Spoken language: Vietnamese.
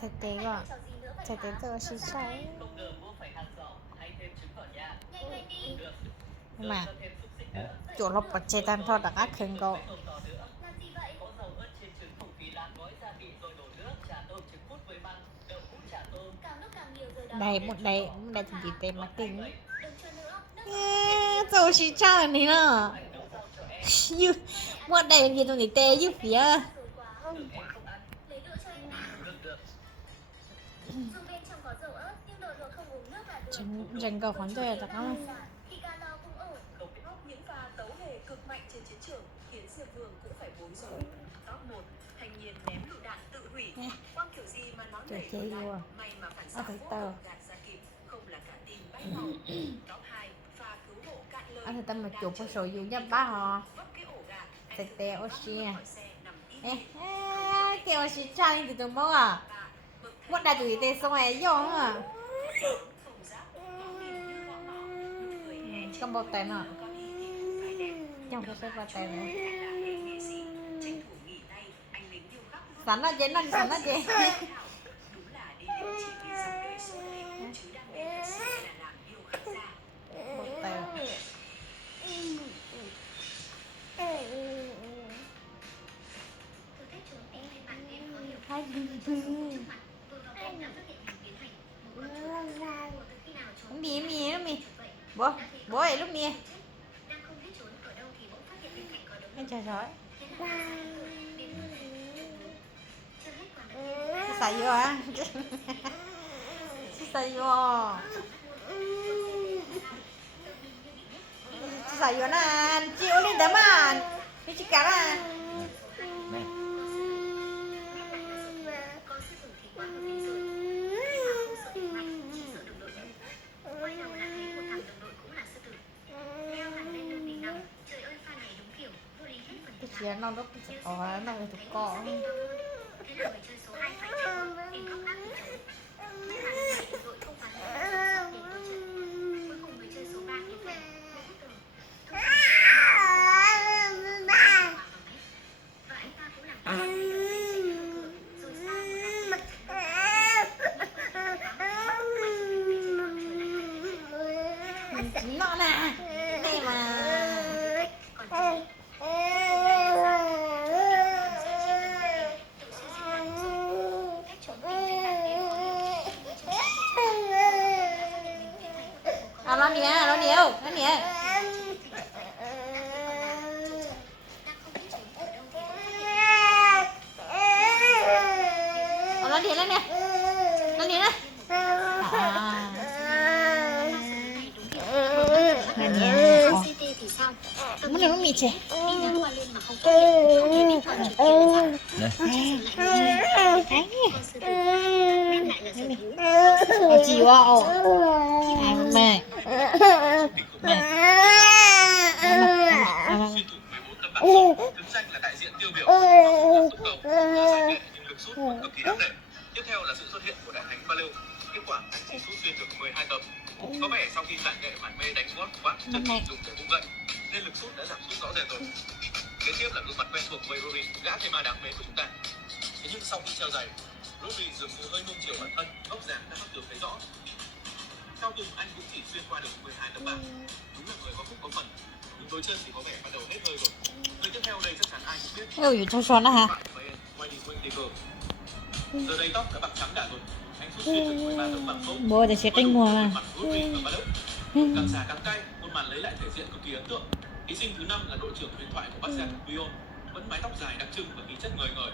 Thực tế gọi thực tế tôi sẽ say mà chỗ lộc bạch chế tan thôi đã ác hơn cậu đây thì gì tên mà tính tôi sẽ cha này nè như một đây là tôi tê giúp phía dành cầu khoản thuê thật không những pha tấu hề cực mạnh trên chiến trường khiến Diệp Vương cũng phải bối rối. Top 1, thanh niên ném lựu đạn tự hủy. Quang kiểu gì mà nó đẩy lựu đạn, may mà phản xạ vô cùng gạt ra kịp, không là cả team bay màu. Top 2, pha cứu hộ cạn lời. Anh ta mà chụp cái số dùng cho ba họ. Thực tế oxy à. Cái oxy trai thì tôi mong à. Một đại tụi tê xong rồi vô à. Con bột tay nọ. Trong cái xe bột tay này. Sẵn nó chế, sẵn nó chế. Bột tay. Hai bì. Nó mì. Bố ơi lúc mì. Anh trời rồi. Xài vô hả? Xài vô. Xài vô nè, chịu đi tấm à. Đi chị cá à. Cái kia nó có nó là thuộc cọ. Nó nè, đây mà. Nó nhiều. Nó đi lên nè. Muốn nó mì chè. Chịu à? Mẹ. Đứng danh là đại diện tiêu biểu tốc độ nhưng lực sút cực kỳ đáng nể. Tiếp theo là sự xuất hiện của đại thánh Paleo. Kết quả anh chỉ sút xuyên được 12 tấm. Có vẻ sau khi giải nghệ mải mê đánh gót quá chân chỉ dùng để vung gậy nên lực sút đã giảm sút rõ rệt rồi. Kế tiếp là gương mặt quen thuộc với Rory, gã thầy ma đáng mến của chúng ta. Thế nhưng sau khi treo giày, Rory dường như hơi nuông chiều bản thân, góc dáng đã bắt được thấy rõ. Sau cùng anh cũng chỉ xuyên qua được 12 tấm bảng. Đúng là người có phúc có phần. Nhưng đôi chân thì có vẻ bắt đầu hết hơi rồi. Người tiếp theo đây chắc chắn ai cũng biết. Ôi cho xoắn hả? Giờ đây tóc đã bạc trắng đã rồi. Anh sút xuyên được 13 tấm bảng không. Bố để sẽ canh mùa mà. Càng già càng cay, một màn lấy lại thể diện cực kỳ ấn tượng. Thí sinh thứ 5 là đội trưởng huyền thoại của Barca Puyol, vẫn mái tóc dài đặc trưng và khí chất ngời ngời.